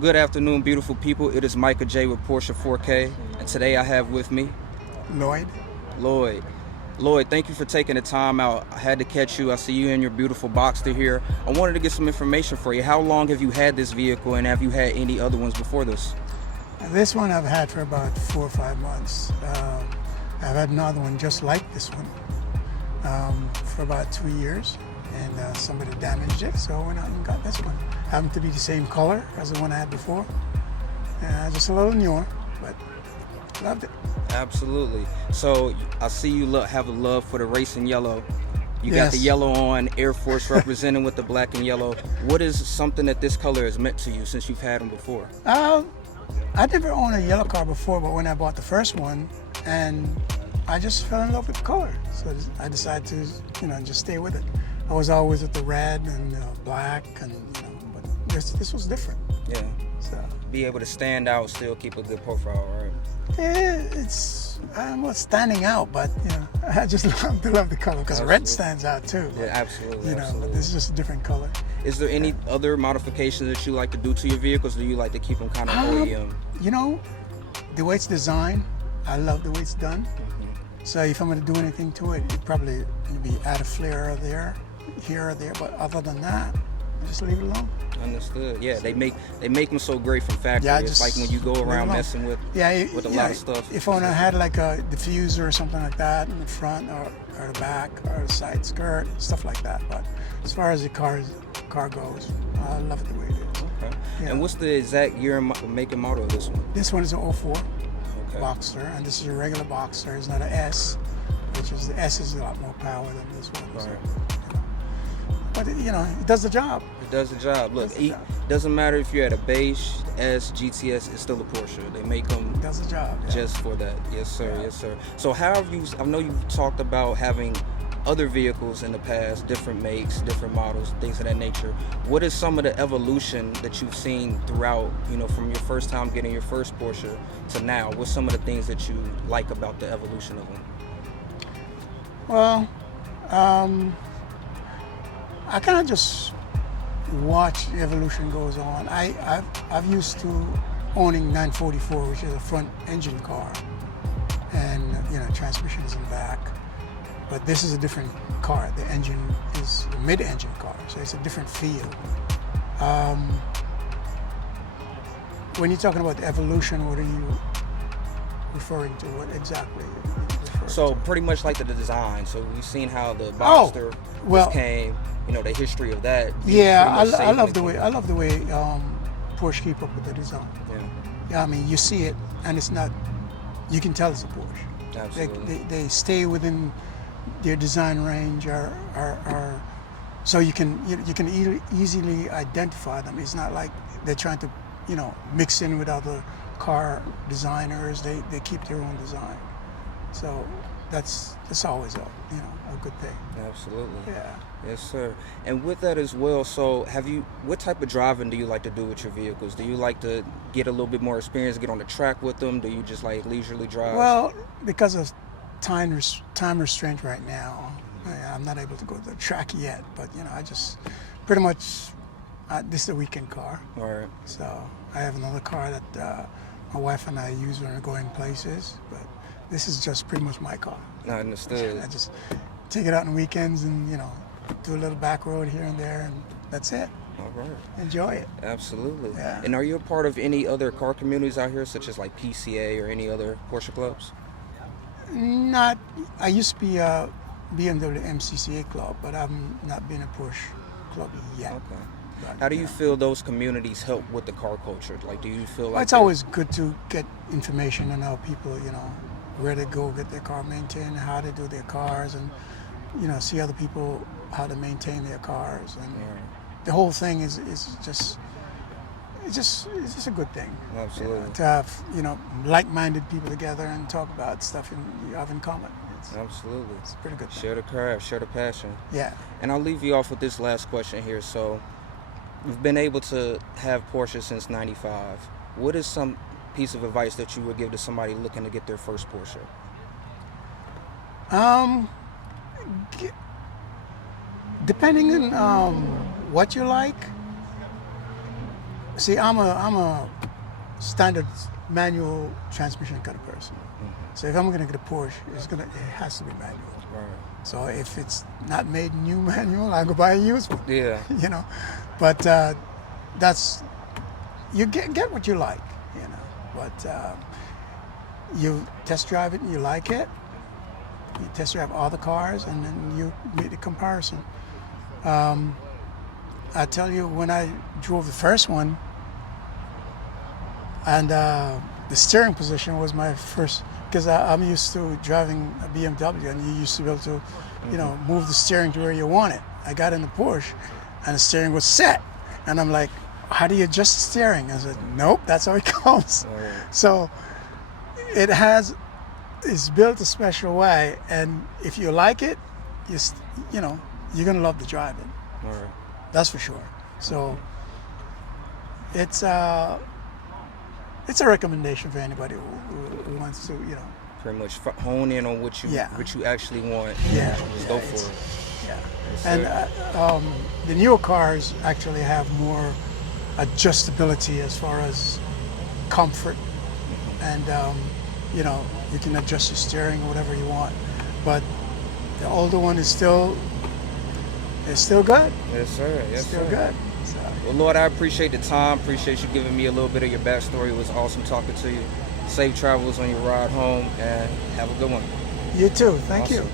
Good afternoon, beautiful people. It is Micah J with Porsche 4K, and today I have with me Lloyd. Lloyd. Lloyd, thank you for taking the time out. I had to catch you. I see you in your beautiful Boxster here. I wanted to get some information for you. How long have you had this vehicle, and have you had any other ones before this? This one I've had for about 4 or 5 months. I've had another one just like this one for about 2 years, and somebody damaged it, so I went out and got this one. Happened to be the same color as the one I had before, just a little newer, but loved it. Absolutely. So I see you have a love for the racing yellow. You got Yes. the yellow on, Air Force representing with the black and yellow. What is something that this color has meant to you since you've had them before? I never owned a yellow car before, but when I bought the first one, and I just fell in love with the color, so I decided to, just stay with it. I was always with the red and black, and but this was different. Yeah. So Be able to stand out, still keep a good profile, right? I'm not standing out, but I just love the color because red stands out too. Yeah, absolutely. But Absolutely. this is just a different color. Is there any other modifications that you like to do to your vehicles? Do you like to keep them kind of OEM? The way it's designed, I love the way it's done. So if I'm going to do anything to it, it'd probably be add a flare there, here or there. But other than that, just leave it alone. Understood. Yeah, they make them so great from factory. Yeah, It's just like when you go leave it around alone. messing with a lot of stuff. If I had like a diffuser or something like that in the front or the back or the side skirt, stuff like that. But as far as the car goes, I love it the way it is. Okay. Yeah. And what's the exact year and make and model of this one? This one is an '04 Okay. Boxster, and this is a regular Boxster. It's not an S, which is the S is a lot more power than this one. Right. So, but it does the job. It does the job. Look, Does the job. doesn't matter if you're at a base, S, GTS, it's still a Porsche. They make them It does the job. Yeah. just for that. Yes, sir. Yeah. Yes, sir. So how have you? I know you've talked about having other vehicles in the past, different makes, different models, things of that nature. What is some of the evolution that you've seen throughout? From your first time getting your first Porsche to now. What's some of the things that you like about the evolution of them? Well, I kind of just watch the evolution goes on. I've used to owning 944, which is a front engine car, and transmission is in the back. But this is a different car. The engine is a mid-engine car, so it's a different feel. When you're talking about the evolution, what are you referring to? What exactly? Are you referring So to? pretty much like the design. So we've seen how the Boxster well, came. The history of that. Yeah, Pretty much I same love the thing. way Porsche keep up with the design. Yeah, Yeah, I mean you see it, and it's not. You can tell it's a Porsche. absolutely. They stay within their design range, so you can easily identify them. It's not like they're trying to mix in with other car designers. They keep their own design. So that's always a good thing. Absolutely. Yeah. Yes, sir. And with that as well, so what type of driving do you like to do with your vehicles? Do you like to get a little bit more experience, get on the track with them? Do you just like leisurely drive? Well, because of time restraint right now, I'm not able to go to the track yet. But I just pretty much this is a weekend car. All right. So I have another car that my wife and I use when we're going places. But this is just pretty much my car. I understood. I just take it out on weekends and do a little back road here and there, and that's it. All right. Enjoy it. Absolutely. Yeah. And are you a part of any other car communities out here, such as like PCA or any other Porsche clubs? Not. I used to be a BMW MCCA club, but I've not been a Porsche club yet. Okay. But, How do you feel those communities help with the car culture? Like, do you feel like Well, it's always good to get information on how people, where they go get their car maintained, how they do their cars, and see other people how to maintain their cars, and the whole thing is just it's just a good thing. Absolutely. To have like-minded people together and talk about stuff you have in common. Absolutely. It's a pretty good thing. Share the craft, share the passion. Yeah. And I'll leave you off with this last question here. So, you've been able to have Porsche since '95. What is some piece of advice that you would give to somebody looking to get their first Porsche? Depending on what you like, See, I'm a standard manual transmission kind of person. So if I'm going to get a Porsche, it has to be manual. Right. So if it's not made new manual, I go buy a used one. Yeah. You know, but that's you get what you like. You know, but you test drive it and you like it. You test drive all the cars and then you make the comparison. I tell you, when I drove the first one, and the steering position was my first, because I'm used to driving a BMW, and you used to be able to, you know, move the steering to where you want it. I got in the Porsche, and the steering was set, and I'm like, how do you adjust the steering? I said, nope, that's how it goes. Right. So it's built a special way, and if you like it, you know, you're gonna love to drive it. All right. That's for sure. So it's a recommendation for anybody who wants to, you know. Pretty much hone in on what you actually want. Yeah. Just go for it. Yeah. Yes, And the newer cars actually have more adjustability as far as comfort, and you know, you can adjust your steering whatever you want. But the older one is still good. Yes, sir. Yes, Still sir. good. So, Well, Lloyd, I appreciate the time. Appreciate you giving me a little bit of your backstory. It was awesome talking to you. Safe travels on your ride home, and have a good one. you too. Thank Awesome. you.